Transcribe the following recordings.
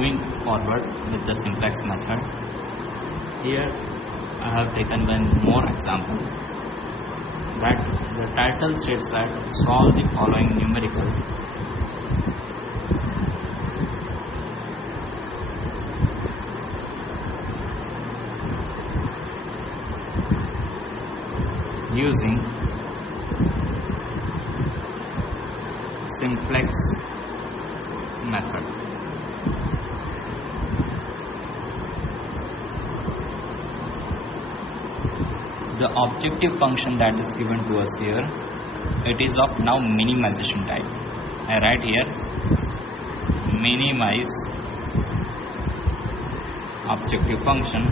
moving forward with the simplex method. Here I have taken one more example, that the title states that solve the following numerical. Using simplex method. The objective function that is given to us here, it is of now minimization type. I write here minimize objective function,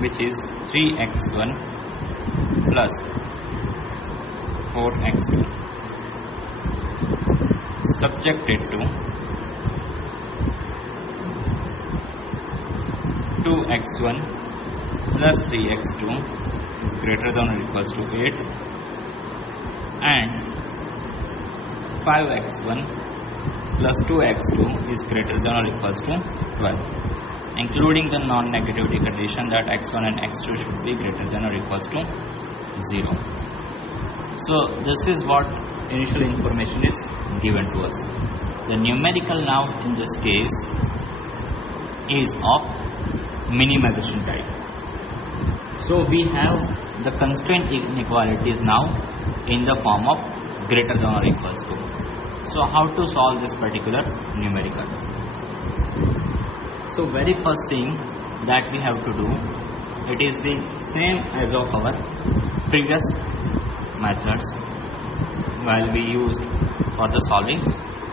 which is 3x1 plus 4x2 subjected to 2x1 plus 3x2 is greater than or equals to 8 and 5x1 plus 2x2 is greater than or equals to 12, including the non-negativity condition that x1 and x2 should be greater than or equals to 0. So this is what initial information is given to us. The numerical now in this case is of minimization type. So we have the constraint inequalities now in the form of greater than or equals to. So how to solve this particular numerical? So very first thing that we have to do, it is the same as of our previous methods while we used for the solving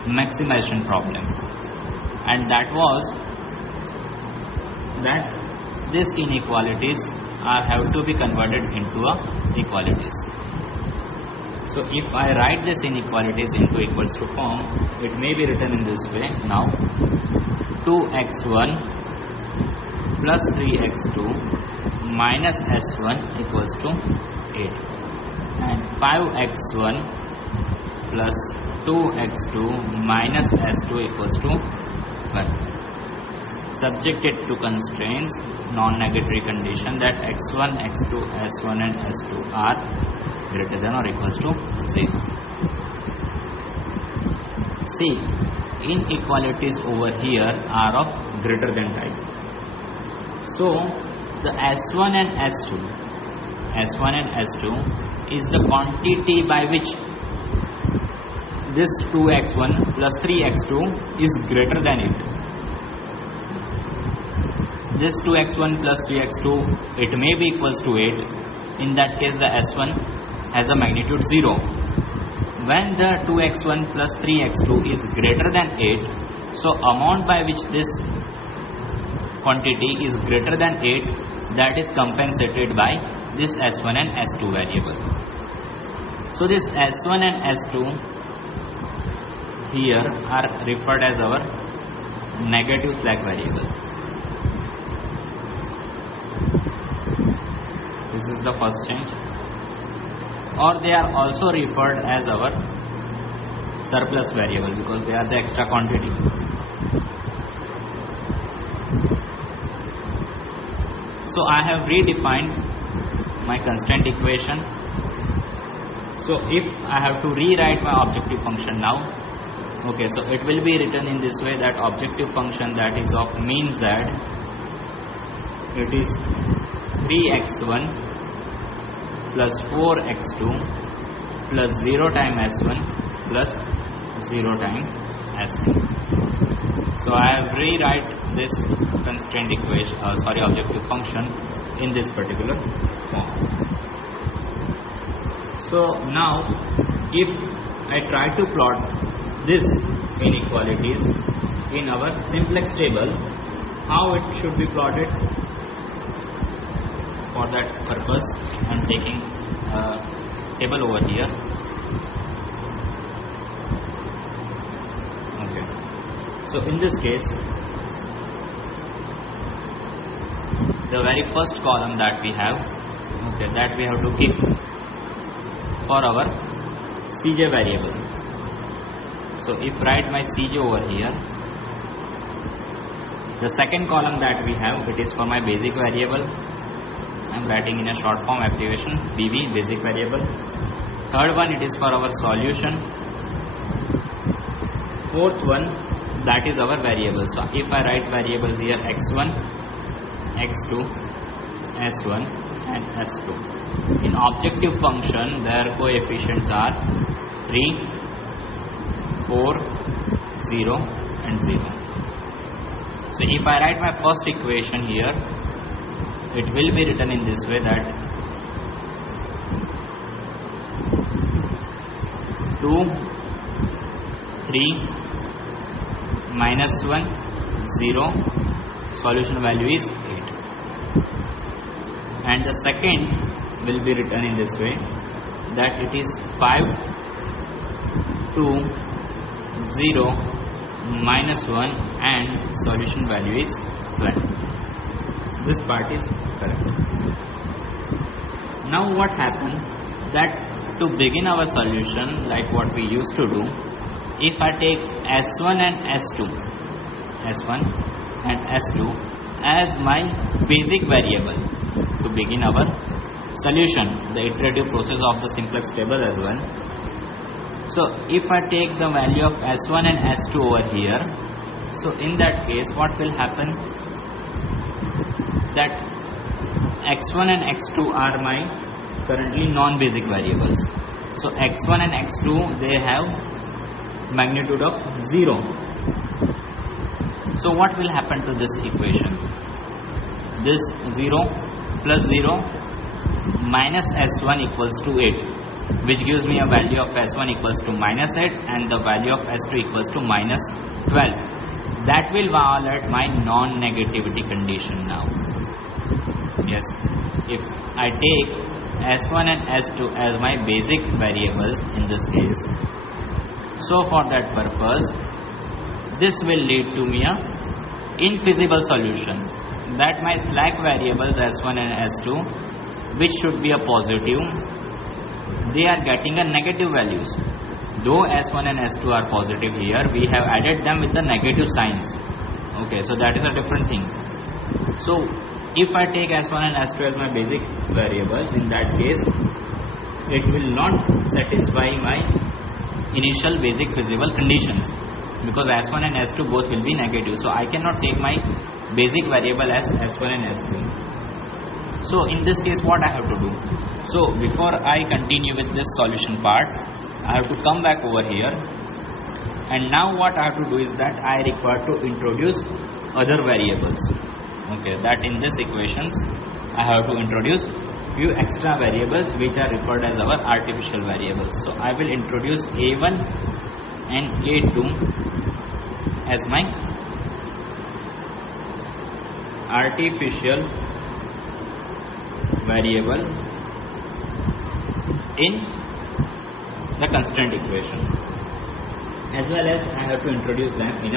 maximization problem, and that was that these inequalities have to be converted into equalities. So if I write these inequalities into equals to form, it may be written in this way. Now 2x1 plus 3x2 minus s1 equals to 8 and 5x1 plus 2x2 minus s2 equals to 1, subjected to constraints non-negatory condition that x1, x2, s1 and s2 are greater than or equals to 0. See, inequalities over here are of greater than type. So the s1 and s2 is the quantity by which this 2x1 plus 3x2 is greater than it. This 2x1 plus 3x2, it may be equals to 8. In that case the s1 has a magnitude 0. When the 2x1 plus 3x2 is greater than 8, so amount by which this quantity is greater than 8, that is compensated by this s1 and s2 variable. So this s1 and s2 here are referred as our negative slack variable. This is the first change. Or they are also referred as our surplus variable because they are the extra quantity. So I have redefined my constraint equation. So if I have to rewrite my objective function now, okay, so it will be written in this way, that objective function that is of mean z, it is 3x1 plus 4x2 plus 0 times s1 plus 0 times s2. So I have rewrite this constraint equation, objective function in this particular form. So now if I try to plot this inequalities in our simplex table, how it should be plotted? For that purpose I am taking a table over here. Okay, so in this case the very first column that we have, okay, that we have to keep for our Cj variable. So if write my Cj over here, The second column that we have, it is for my basic variable. I am writing in a short form abbreviation BV, basic variable. Third one, it is for our solution. Fourth one, that is our variable. So if I write variables here, x1, x2, s1 and s2. In objective function, their coefficients are 3, 4, 0 and 0. So if I write my first equation here, it will be written in this way, that 2, 3, minus 1, 0, solution value is 8. And the second will be written in this way, that it is 5, 2, 0, minus 1 and solution value is 12. This part is correct. Now what happened, that to begin our solution, like what we used to do, if I take S1 and S2 as my basic variable to begin our solution, the iterative process of the simplex table as well. So if I take the value of S1 and S2 over here, so in that case what will happen, that x1 and x2 are my currently non-basic variables. So x1 and x2, they have magnitude of 0. So what will happen to this equation? This 0 plus 0 minus s1 equals to 8, which gives me a value of s1 equals to minus 8 and the value of s2 equals to minus 12. That will violate my non-negativity condition now. Yes, if I take s1 and s2 as my basic variables in this case, so for that purpose, this will lead to me a infeasible solution, that my slack variables s1 and s2, which should be a positive, they are getting a negative values. Though s1 and s2 are positive here, we have added them with the negative signs. Okay, so that is a different thing. So if I take s1 and s2 as my basic variables, in that case it will not satisfy my initial basic feasible conditions, because s1 and s2 both will be negative. So I cannot take my basic variable as s1 and s2. So in this case what I have to do? So before I continue with this solution part, I have to come back over here, and now what I have to do is that I require to introduce other variables. Okay, that in this equations I have to introduce few extra variables which are referred as our artificial variables. So I will introduce a1 and a2 as my artificial variable in the constant equation, as well as I have to introduce them in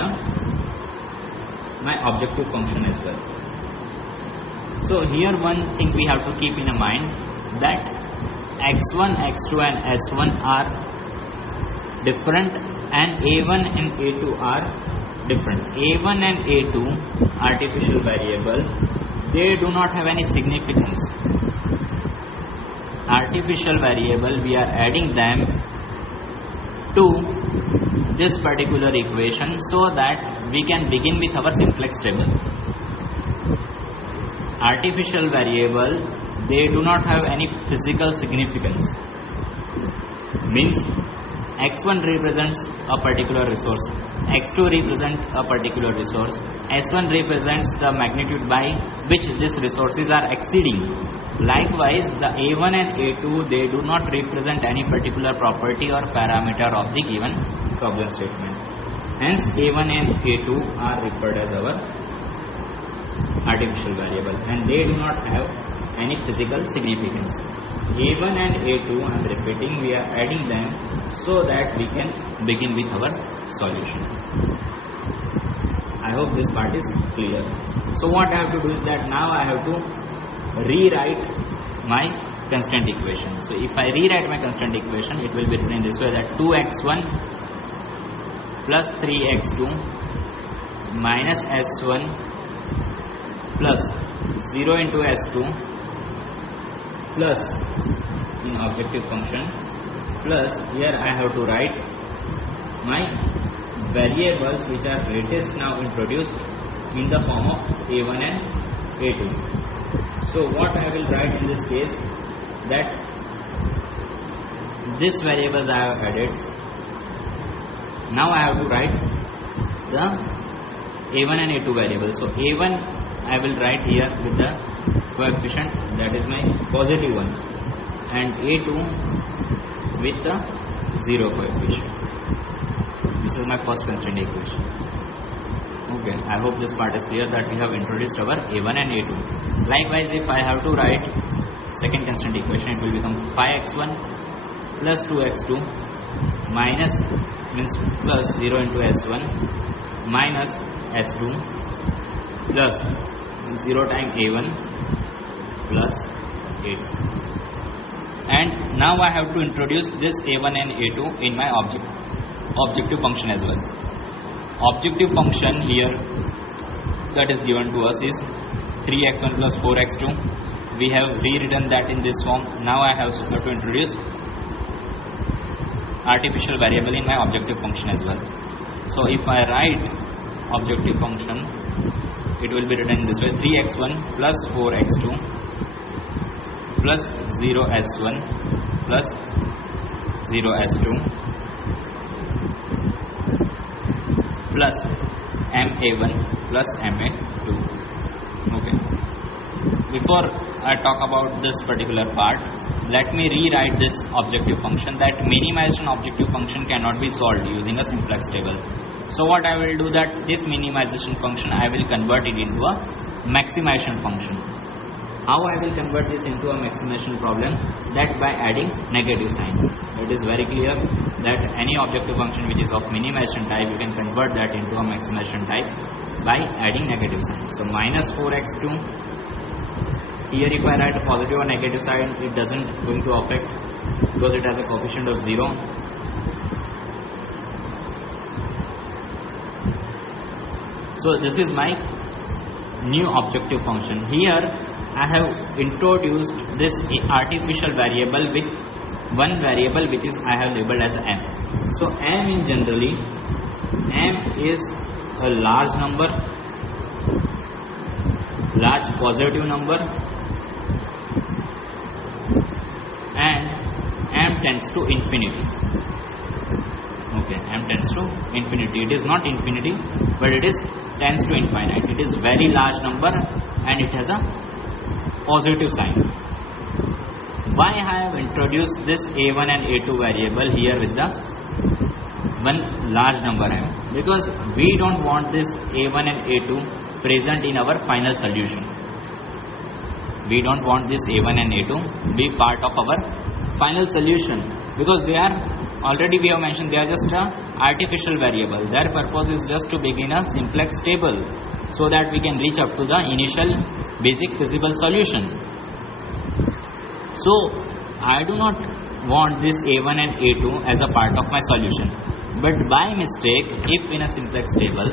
my objective function as well. So here one thing we have to keep in mind, that x1, x2 and s1 are different and a1 and a2 are different. a1 and a2 artificial variable, they do not have any significance. Artificial variable, we are adding them to this particular equation so that we can begin with our simplex table. Artificial variable, they do not have any physical significance. Means x1 represents a particular resource, x2 represents a particular resource, s1 represents the magnitude by which these resources are exceeding. Likewise, the a1 and a2, they do not represent any particular property or parameter of the given problem statement. Hence a1 and a2 are referred as our artificial variable, and they do not have any physical significance. a1 and a2, I am repeating, we are adding them so that we can begin with our solution. I hope this part is clear. So what I have to do is that now I have to rewrite my constant equation. So if I rewrite my constant equation, it will be written in this way, that 2x1 plus 3x2 minus s1 plus 0 into S2 plus in objective function plus here I have to write my variables which are latest now introduced in the form of A1 and A2. So what I will write in this case, that this variables I have added. Now I have to write the A1 and A2 variables. So A1 I will write here with the coefficient, that is my positive one, and A2 with the 0 coefficient. This is my first constant equation. Okay, I hope this part is clear that we have introduced our A1 and A2. Likewise, if I have to write second constant equation, it will become 5x1 plus 2x2 minus means plus 0 into S1 minus S2 plus 0 times A1 plus A2. And now I have to introduce this A1 and A2 in my objective function as well. Objective function here that is given to us is 3x1 plus 4x2. We have rewritten that in this form. Now I have to introduce artificial variable in my objective function as well. So if I write objective function, it will be written this way: 3x1 plus 4x2 plus 0s1 plus 0s2 plus ma1 plus ma2. Okay, before I talk about this particular part, let me rewrite this objective function. That minimization objective function cannot be solved using a simplex table. So what I will do, that this minimization function I will convert it into a maximization function. How I will convert this into a maximization problem? That by adding negative sign. It is very clear that any objective function which is of minimization type, you can convert that into a maximization type by adding negative sign. So minus 4x2. Here if I write a positive or negative sign, it doesn't going to affect because it has a coefficient of 0. So this is my new objective function. Here I have introduced this artificial variable with one variable which is I have labeled as m. So m in generally, m is a large number, large positive number, and m tends to infinity. Okay, m tends to infinity. It is not infinity, but it is tends to infinite. It is very large number and it has a positive sign. Why I have introduced this a1 and a2 variable here with the one large number m? Because we don't want this a1 and a2 present in our final solution. We don't want this a1 and a2 be part of our final solution, because they are already, we have mentioned, they are just a artificial variable. Their purpose is just to begin a simplex table so that we can reach up to the initial basic feasible solution. So I do not want this a1 and a2 as a part of my solution, but by mistake if in a simplex table,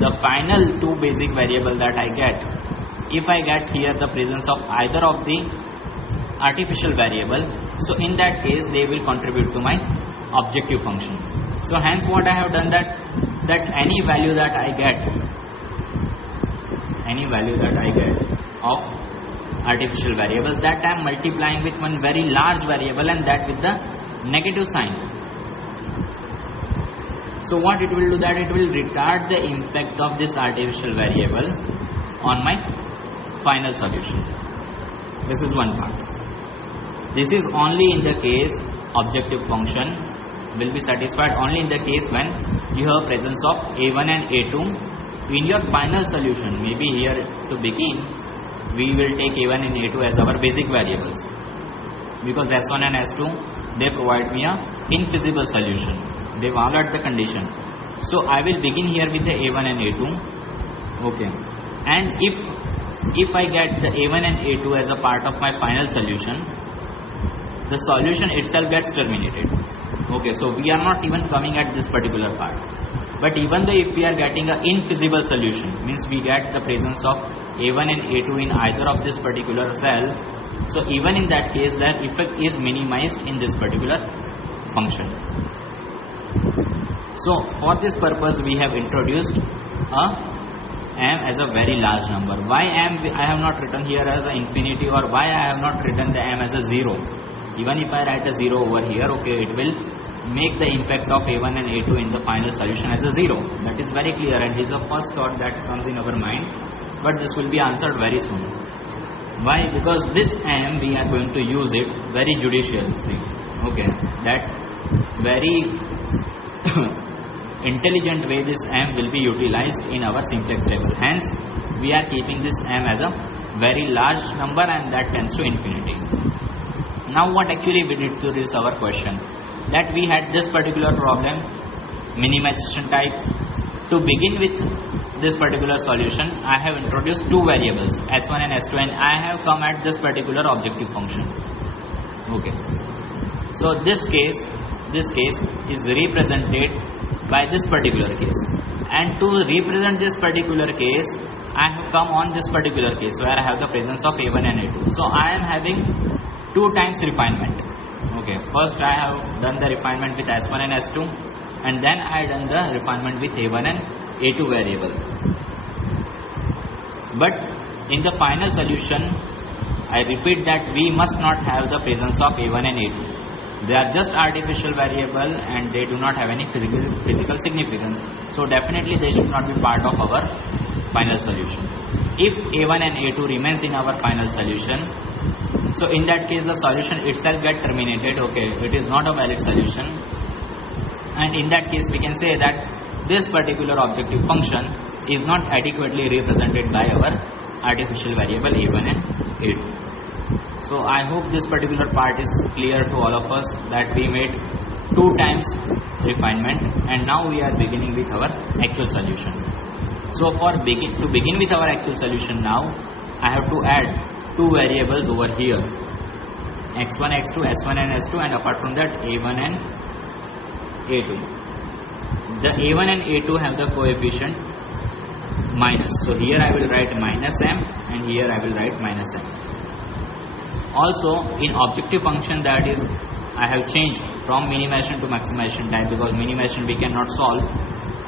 the final two basic variable that I get, if I get here the presence of either of the artificial variable, so in that case they will contribute to my objective function. So hence what I have done, that any value that I get of artificial variable, that I am multiplying with one very large variable, and that with the negative sign. So what it will do, that it will retard the impact of this artificial variable on my final solution. This is one part. This is only in the case objective function will be satisfied only in the case when you have presence of a1 and a2 in your final solution. Maybe here to begin we will take a1 and a2 as our basic variables, because s1 and s2 they provide me a infeasible solution. They violate the condition. So I will begin here with the a1 and a2. Okay, and if I get the a1 and a2 as a part of my final solution, the solution itself gets terminated. Okay, so we are not even coming at this particular part. But even though if we are getting an infeasible solution, means we get the presence of A1 and A2 in either of this particular cell, so even in that case that effect is minimized in this particular function. So for this purpose we have introduced a m as a very large number. Why m I have not written here as an infinity, or why I have not written the m as a 0? Even if I write a 0 over here, okay, it will make the impact of A1 and A2 in the final solution as a 0. That is very clear, and this is the first thought that comes in our mind, but this will be answered very soon. Why? Because this m we are going to use it very judiciously, okay, that very intelligent way this m will be utilized in our simplex table. Hence we are keeping this m as a very large number, and that tends to infinity. Now what actually we need to is our question, that we had this particular problem, minimization type. To begin with this particular solution, I have introduced two variables, s1 and s2, and I have come at this particular objective function. Okay, so this case is represented by this particular case, and to represent this particular case I have come on this particular case where I have the presence of A1 and A2. So I am having 2 times refinement. Okay, first I have done the refinement with S1 and S2, and then I done the refinement with A1 and A2 variable. But in the final solution, I repeat that we must not have the presence of A1 and A2. They are just artificial variable and they do not have any physical significance. So definitely they should not be part of our final solution. If A1 and A2 remains in our final solution, so in that case the solution itself get terminated. Okay, it is not a valid solution, and in that case we can say that this particular objective function is not adequately represented by our artificial variable A1 and A2. So I hope this particular part is clear to all of us, that we made 2 times refinement and now we are beginning with our actual solution. So to begin with our actual solution, now I have to add 2 variables over here, x1, x2, s1 and s2, and apart from that a1 and a2. The a1 and a2 have the coefficient minus, so here I will write minus m and here I will write minus m. Also in objective function, that is I have changed from minimization to maximization type, because minimization we cannot solve,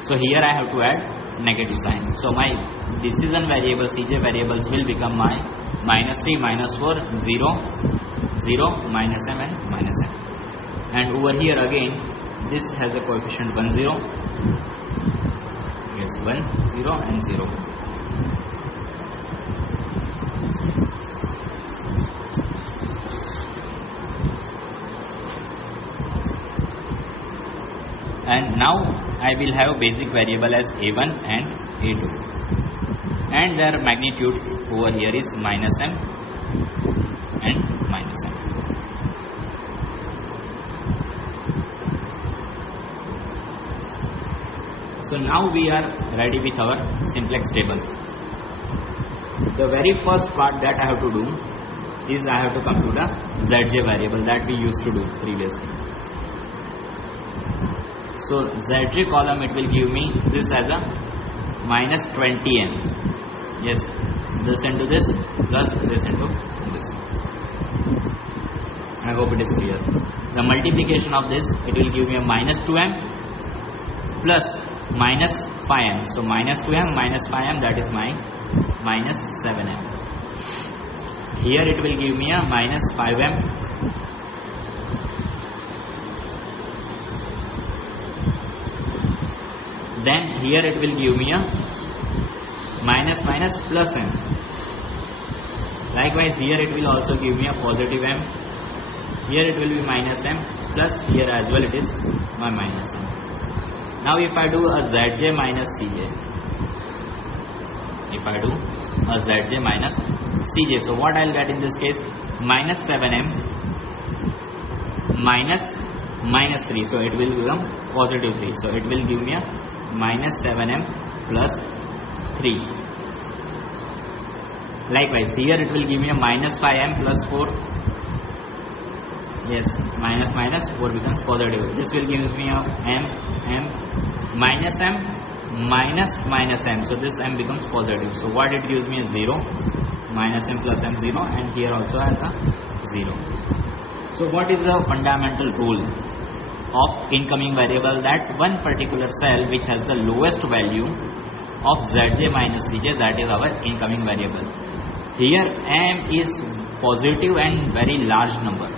so here I have to add negative sign. So my decision variables, Cj variables, will become my minus 3, minus 4, 0, 0, minus m and minus m. And over here again this has a coefficient 1, 0, yes, 1, 0 and 0. And now I will have basic variable as a1 and a2, and their magnitude over here is minus m and minus m. So now we are ready with our simplex table. The very first part that I have to do is I have to come to the zj variable that we used to do previously. So zj column, it will give me this as a minus 20m. Yes, this into this plus this into this. I hope it is clear. The multiplication of this, it will give me a minus 2m plus minus 5m. So minus 2m minus 5m, that is my minus 7m. Here it will give me a minus 5m then here it will give me a minus minus plus m. Likewise here it will also give me a positive m. Here it will be minus m, plus here as well it is my minus m. Now if I do a zj minus cj, if I do a zj minus cj, so what I will get in this case, minus 7m minus minus 3, so it will become positive 3, so it will give me a minus 7m plus 3. Likewise here it will give me a minus 5m plus 4. Yes, minus minus 4 becomes positive. This will give me a m minus m minus minus m. So this m becomes positive. So what it gives me is 0, minus m plus m 0, and here also has a 0. So what is the fundamental rule of incoming variable? That one particular cell which has the lowest value of zj minus cj, that is our incoming variable. Here m is positive and very large number,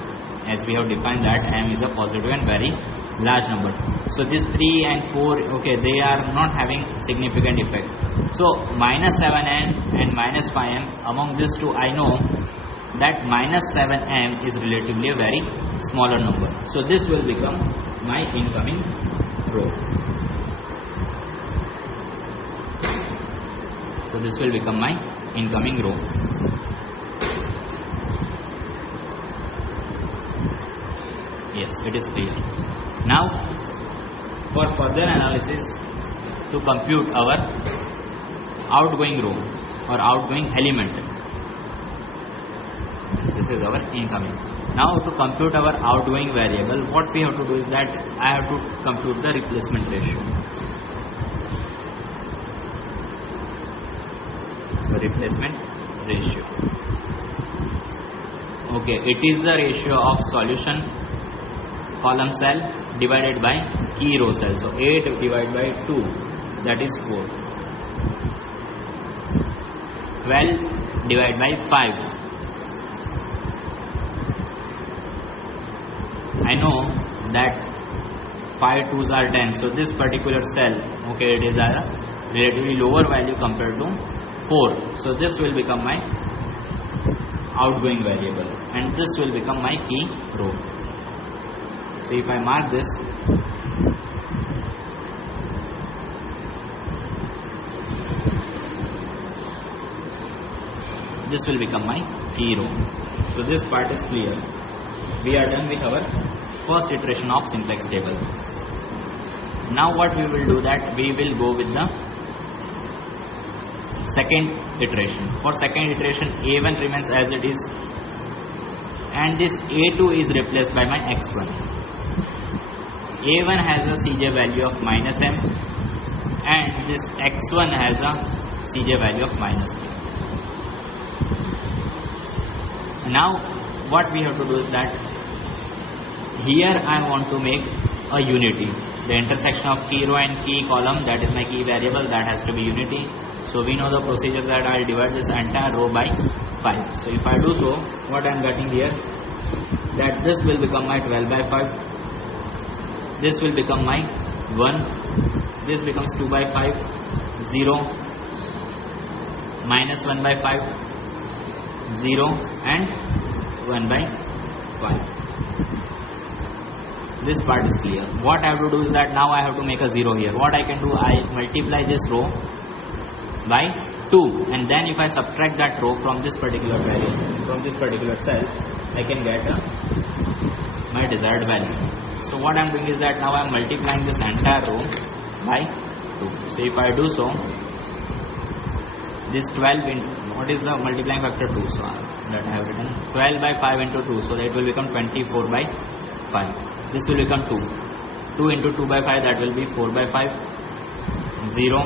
as we have defined that m is a positive and very large number. So this 3 and 4, okay, they are not having significant effect. So minus 7m and minus 5m, among these two I know that minus 7m is relatively a very smaller number. So this will become my incoming row. So this will become my incoming row. Yes, it is clear. Now for further analysis, to compute our outgoing row or outgoing element, this is our incoming. Now to compute our outgoing variable, what we have to do is that I have to compute the replacement ratio. So replacement ratio, okay, it is the ratio of solution column cell divided by key row cell. So 8 divided by 2, that is 4. 12 divided by 5. I know that 5 2s are 10. So this particular cell, okay, it is a relatively lower value compared to 4. So this will become my outgoing variable, and this will become my key row. So if I mark this, this will become my key row. So this part is clear. We are done with our first iteration of simplex table. Now what we will do, that we will go with the second iteration. For second iteration, a1 remains as it is, and this a2 is replaced by my x1. a1 has a cj value of minus m, and this x1 has a cj value of minus 3. Now what we have to do is that here I want to make a unity. The intersection of key row and key column, that is my key variable, that has to be unity. So we know the procedure that I will divide this entire row by 5. So if I do so, what I am getting here, that this will become my 12 by 5. This will become my 1, this becomes 2 by 5, 0, minus 1 by 5, 0, and 1 by 5. This part is clear. What I have to do is that now I have to make a 0 here. What I can do, I multiply this row by 2, and then if I subtract that row from this particular value, from this particular cell, I can get my desired value. So what I am doing is that now I am multiplying this entire row by 2. So if I do so, this 12 in, what is the multiplying factor? 2. So that I have written 12 by 5 into 2. So that will become 24 by 5. This will become 2. 2 into 2 by 5, that will be 4 by 5. 0,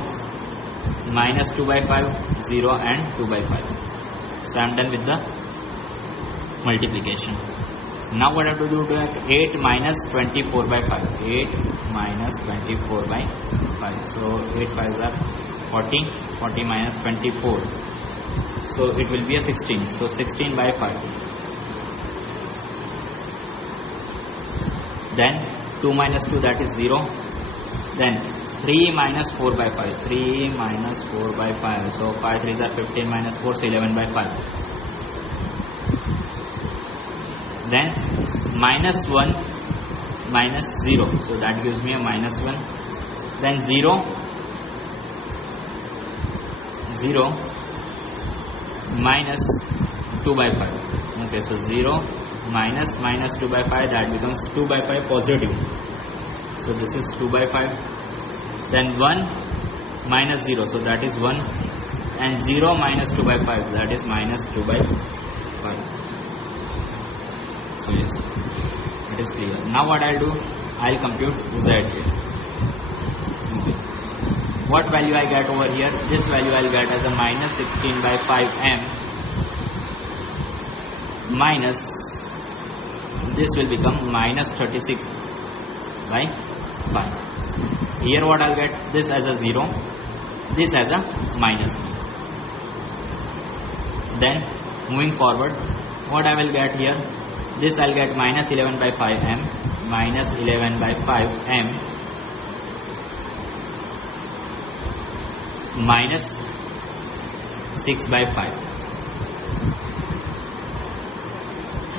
minus 2 by 5, 0, and 2 by 5. So I am done with the multiplication. Now what I have to do, 8 minus 24 by 5. 8 minus 24 by 5. So 8 5s are 40. 40 minus 24. So it will be a 16. So 16 by 5. Then 2 minus 2, that is 0. Then 3 minus 4 by 5. 3 minus 4 by 5. So 5 3s are 15 minus 4, so 11 by 5. Then minus 1 minus 0, so that gives me a minus 1. Then 0, 0 minus 2 by 5. Okay, so 0 minus minus 2 by 5, that becomes 2 by 5 positive. So this is 2 by 5. Then 1 minus 0, so that is 1. And 0 minus 2 by 5, that is minus 2 by 5. So yes, it is clear. Now what I'll do, I'll compute z here. Okay. What value I get over here? This value I'll get as a minus 16 by 5m minus, this will become minus 36 by 5. Here what I'll get, this as a 0, this as a minus 3. Then moving forward, what I will get here, this I'll get minus 11 by 5m minus 11 by 5m minus 6 by 5.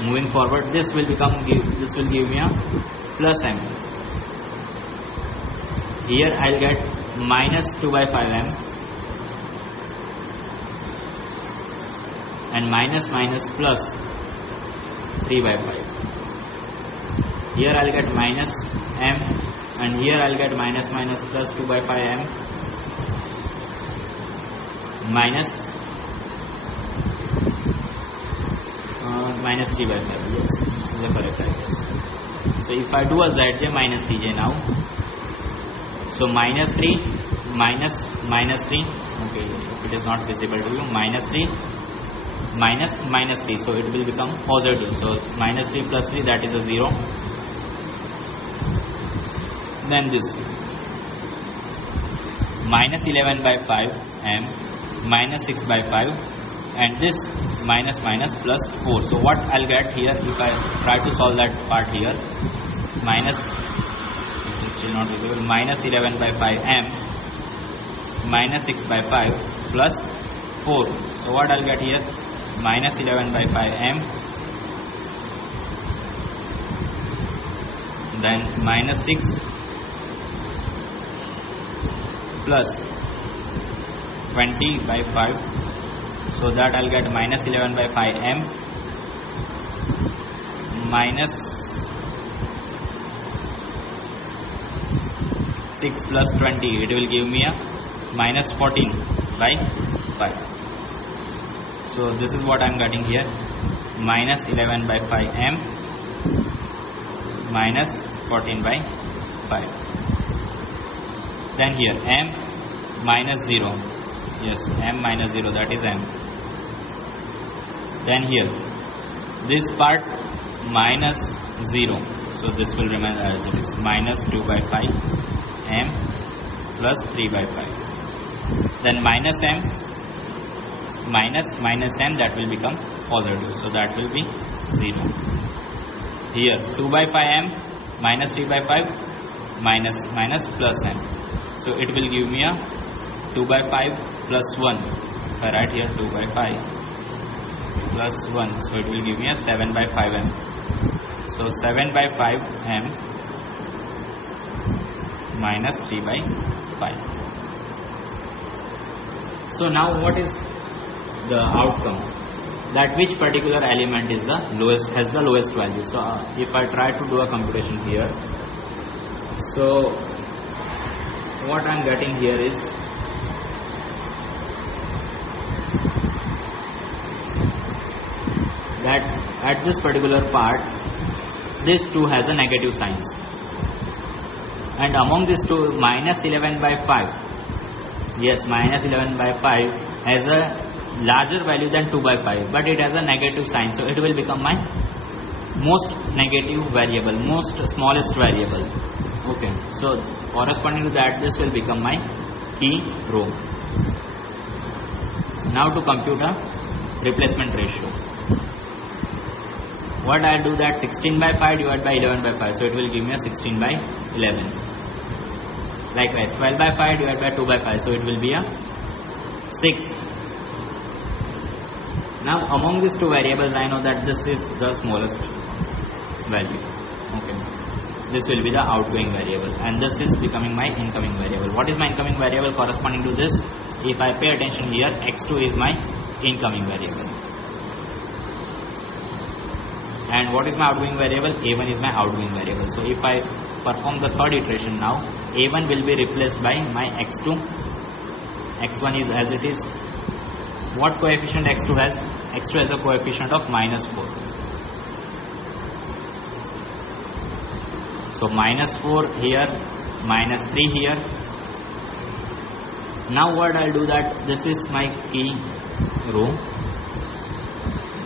Moving forward, this will give me a plus m. Here I'll get minus 2 by 5m and minus plus 3 by 5. Here I'll get minus m, and here I'll get minus plus 2 by 5m minus 3 by 5. Yes, this is the correct address. So if I do a zj minus cj now, so minus 3 minus 3, okay, it is not visible to you, minus 3 minus 3, so it will become positive. So minus 3 plus 3, that is a 0. Then this minus 11 by 5m minus 6 by 5, and this minus plus 4. So what I'll get here, if I try to solve that part here, minus, it is still not visible, minus 11 by 5m minus 6 by 5 plus 4. So what I'll get here, minus 11 by 5m, then minus 6 plus 20 by 5. So that I'll get minus 11 by 5m minus 6 plus 20. It will give me a minus 14 by 5. So this is what I'm getting here, minus 11 by 5m minus 14 by 5. Then here m minus 0. Yes, m minus 0, that is m. Then here this part minus 0, so this will remain as it is, minus 2 by 5 m plus 3 by 5. Then minus m minus m, that will become positive, so that will be 0. Here 2 by 5m minus 3 by 5 minus plus m, so it will give me a 2 by 5 plus 1. If I write here 2 by 5 plus 1, so it will give me a 7 by 5m. So 7 by 5m minus 3 by 5. So now what is the outcome? That which particular element is the lowest, has the lowest value. So if I try to do a computation here, so what I am getting here is that at this particular part, this 2 has a negative signs, and among these two, minus 11 by 5, yes, minus 11 by 5 has a larger value than 2 by 5, but it has a negative sign, so it will become my most negative variable, most smallest variable. Okay, so corresponding to that, this will become my key row. Now to compute a replacement ratio, what I'll do, that 16 by 5 divided by 11 by 5, so it will give me a 16 by 11. Likewise 12 by 5 divided by 2 by 5, so it will be a 6. Now among these two variables, I know that this is the smallest value. Okay, this will be the outgoing variable, and this is becoming my incoming variable. What is my incoming variable corresponding to this? If I pay attention here, x2 is my incoming variable, and what is my outgoing variable? A1 is my outgoing variable. So if I perform the third iteration now, A1 will be replaced by my x2, x1 is as it is. What coefficient x2 has? X2 has a coefficient of minus 4. So minus 4 here, minus 3 here. Now what I'll do that this is my key row.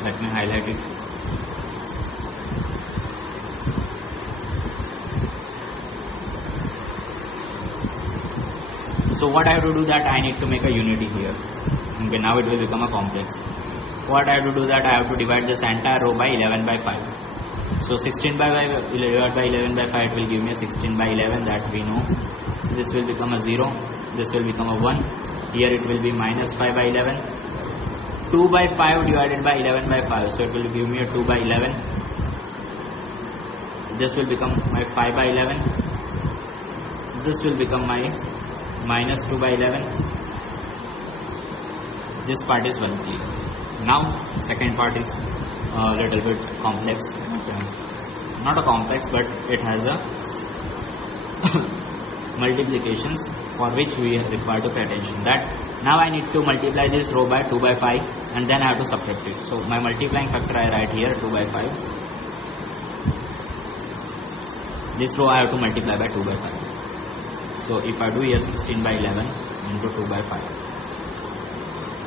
Let me highlight it. So what I have to do that I need to make a unity here. Okay, now it will become a complex. What I have to do that I have to divide this entire row by 11 by 5. So 16 by 5 divided by 11 by 5, it will give me a 16 by 11, that we know. This will become a 0, this will become a 1. Here it will be minus 5 by 11. 2 by 5 divided by 11 by 5, so it will give me a 2 by 11. This will become my 5 by 11. This will become my minus 2 by 11. This part is well clear. Now second part is a little bit complex. Not a complex, but it has a multiplications for which we require to pay attention. That now I need to multiply this row by 2 by 5 and then I have to subtract it. So my multiplying factor I write here 2 by 5. This row I have to multiply by 2 by 5. So if I do here 16 by 11 into 2 by 5.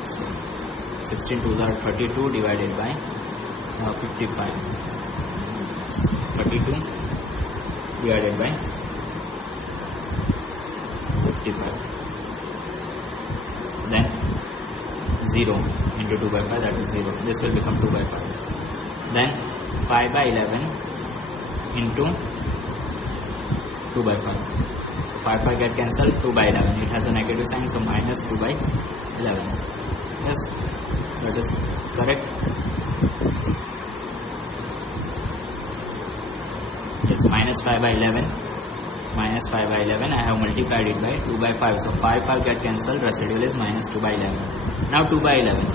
So 16 2s are 32 divided by 55. 32 divided by 55. Then 0 into 2 by 5, that is 0. This will become 2 by 5. Then 5 by 11 into 2 by 5. So 5 get cancelled, 2 by 11. It has a negative sign, so minus 2 by 11. Yes, that is correct. Yes, minus 5 by 11. Minus 5 by 11. I have multiplied it by 2 by 5. So 5 get cancelled. Residual is minus 2 by 11. Now 2 by 11.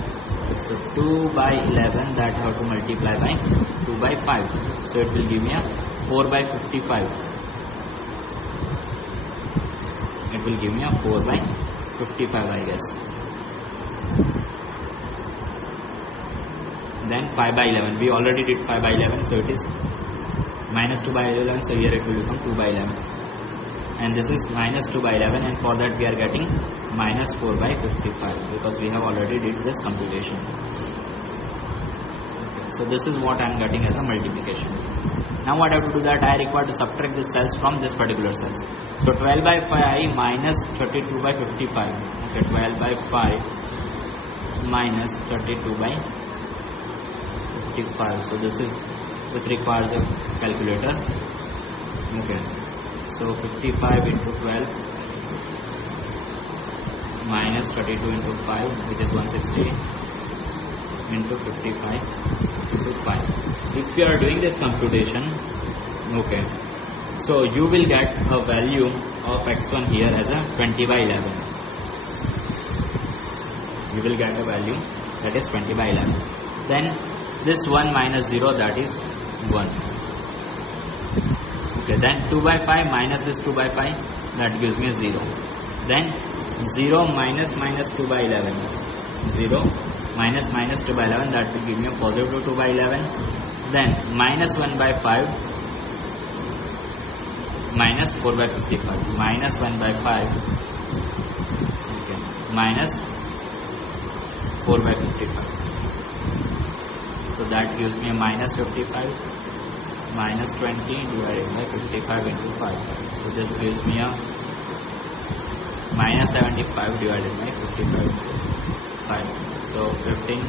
So 2 by 11 that I have to multiply by 2 by 5. So it will give me a 4 by 55. It will give me a 4 by 55, I guess. Then 5 by 11. We already did 5 by 11. So it is minus 2 by 11. So here it will become 2 by 11. And this is minus 2 by 11, and for that we are getting minus 4 by 55 because we have already did this computation. Okay, so this is what I am getting as a multiplication. Now what I have to do that I require to subtract the cells from this particular cells. So 12 by 5 minus 32 by 55. Okay, 12 by 5 minus 32 by 55. So this requires a calculator. Okay. So 55 into 12 minus 32 into 5, which is 160, into 55 into 5. If you are doing this computation, okay, so you will get a value of x1 here as a 20 by 11. You will get a value that is 20 by 11. Then this 1 minus 0, that is 1. Okay, then 2 by 5 minus this 2 by 5, that gives me 0. Then 0 minus 2 by 11. 0 minus 2 by 11, that will give me a positive 2 by 11. Then minus 1 by 5 minus 4 by 55. Minus 1 by 5. Okay, minus 4 by 55. So that gives me a minus 55. Minus 20 divided by 55 into 5. So this gives me a minus 75 divided by 55 into 5. So 15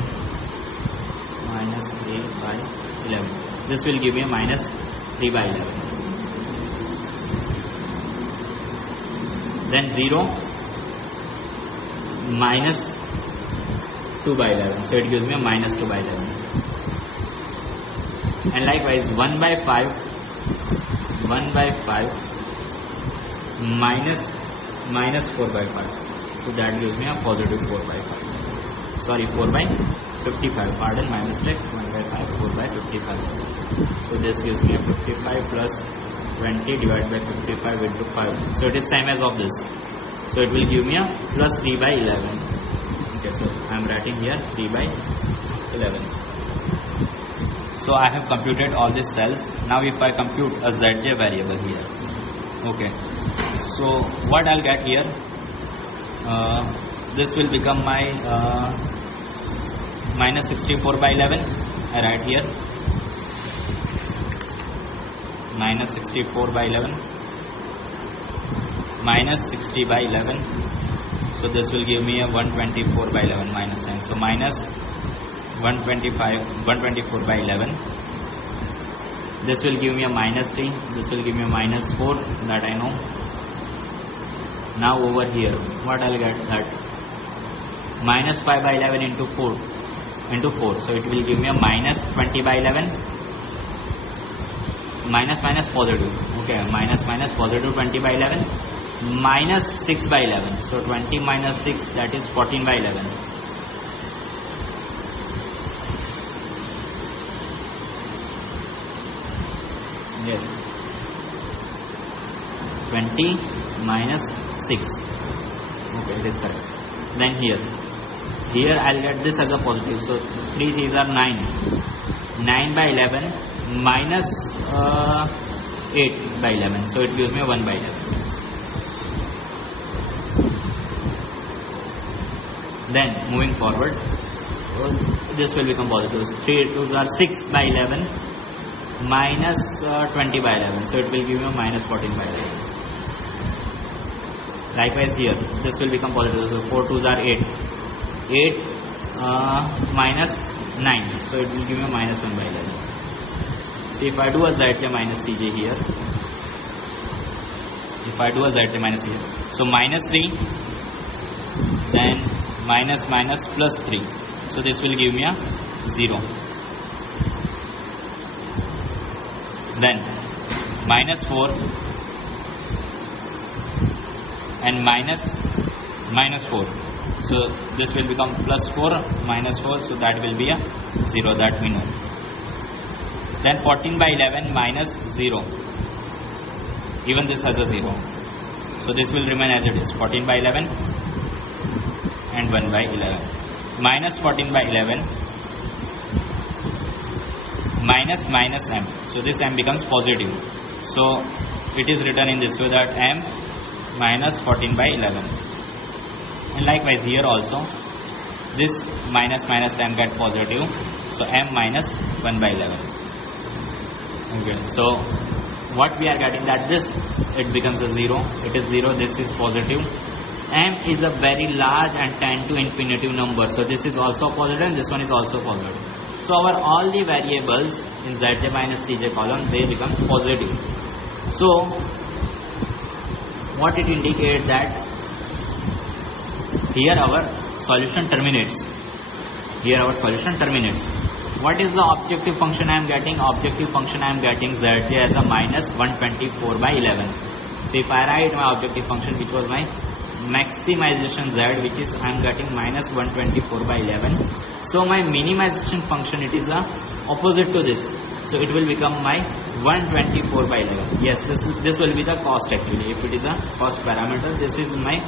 minus 3 by 11. This will give me a minus 3 by 11. Then 0 minus 2 by 11. So it gives me a minus 2 by 11. And likewise 1 by 5 minus 4 by 5. So that gives me a positive 4 by 5. Sorry, 4 by 55. Pardon my mistake. 1 by 5, 4 by 55. So this gives me a 55 plus 20 divided by 55 into 5. So it is same as of this. So it will give me a plus 3 by 11. Okay, so I am writing here 3 by 11. So I have computed all these cells. Now if I compute a zj variable here, okay, so what I'll get here, this will become my minus 64 by 11. I write here minus 64 by 11 minus 60 by 11. So this will give me a 124 by 11 minus 10. So minus 124 by 11. This will give me a minus 3. This will give me a minus 4, that I know. Now over here, what I'll get, that minus 5 by 11 into 4. So it will give me a minus 20 by 11. Minus positive. Okay, minus positive 20 by 11. Minus 6 by 11. So 20 minus 6, that is 14 by 11. Yes, 20 minus 6. Okay, it is correct. Then here I'll get this as a positive. So 3 these are 9. 9 by 11 minus 8 by 11. So it gives me 1 by 11. Then moving forward, this will become positive. So 3 2s are 6 by 11 minus 20 by 11. So it will give you minus 14 by 11. Likewise here, this will become positive. So 4 2s are 8. 8 minus 9. So it will give you minus 1 by 11. So if I do a zj minus cj here, so minus 3, then minus plus 3. So this will give me a 0. Then minus 4 and minus 4. So this will become plus 4 minus 4. So that will be a 0, that we know. Then 14 by 11 minus 0. Even this has a 0. So this will remain as it is. 14 by 11 and 1 by 11. Minus 14 by 11 minus m. So this m becomes positive. So it is written in this way, that m minus 14 by 11. And likewise here also, this minus m get positive. So m minus 1 by 11. Okay, so what we are getting, that this, it becomes a 0. It is 0. This is positive. M is a very large and tend to infinitive number. So this is also positive and this one is also positive. So our all the variables in zj minus cj column, they becomes positive. So what it indicates, that here our solution terminates. What is the objective function I am getting? Objective function I am getting zj as a minus 124 by 11. So if I write my objective function, which was my maximization z, which is I am getting minus 124 by 11. So my minimization function, it is a opposite to this. So it will become my 124 by 11. Yes, this will be the cost actually. If it is a cost parameter, this is my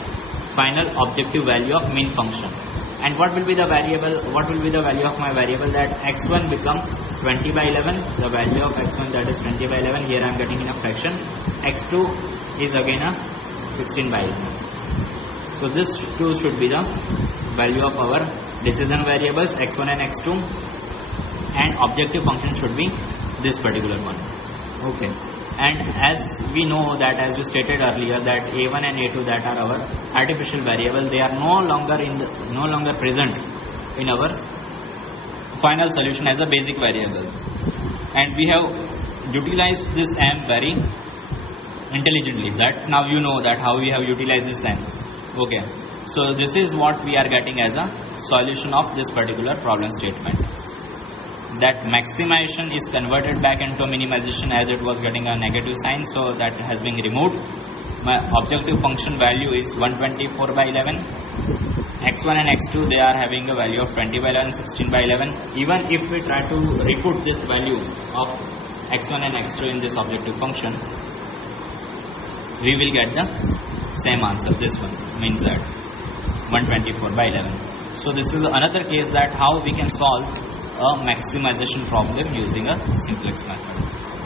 final objective value of mean function. And what will be the variable? What will be the value of my variable? That x1 become 20 by 11. The value of x1, that is 20 by 11. Here I am getting in a fraction. X2 is again a 16 by 11. So this 2 should be the value of our decision variables, x1 and x2, and objective function should be this particular one. Okay. And as we know, that as we stated earlier, that a1 and a2, that are our artificial variable, they are no longer present in our final solution as a basic variable. And we have utilized this m very intelligently. That now you know that how we have utilized this m. Okay, so this is what we are getting as a solution of this particular problem statement. That maximization is converted back into minimization, as it was getting a negative sign, so that has been removed. My objective function value is 124 by 11. x1 and x2, they are having a value of 20 by 11, 16 by 11. Even if we try to re-put this value of x1 and x2 in this objective function, we will get the same answer. This one means that 124 by 11. So this is another case that how we can solve a maximization problem using a simplex method.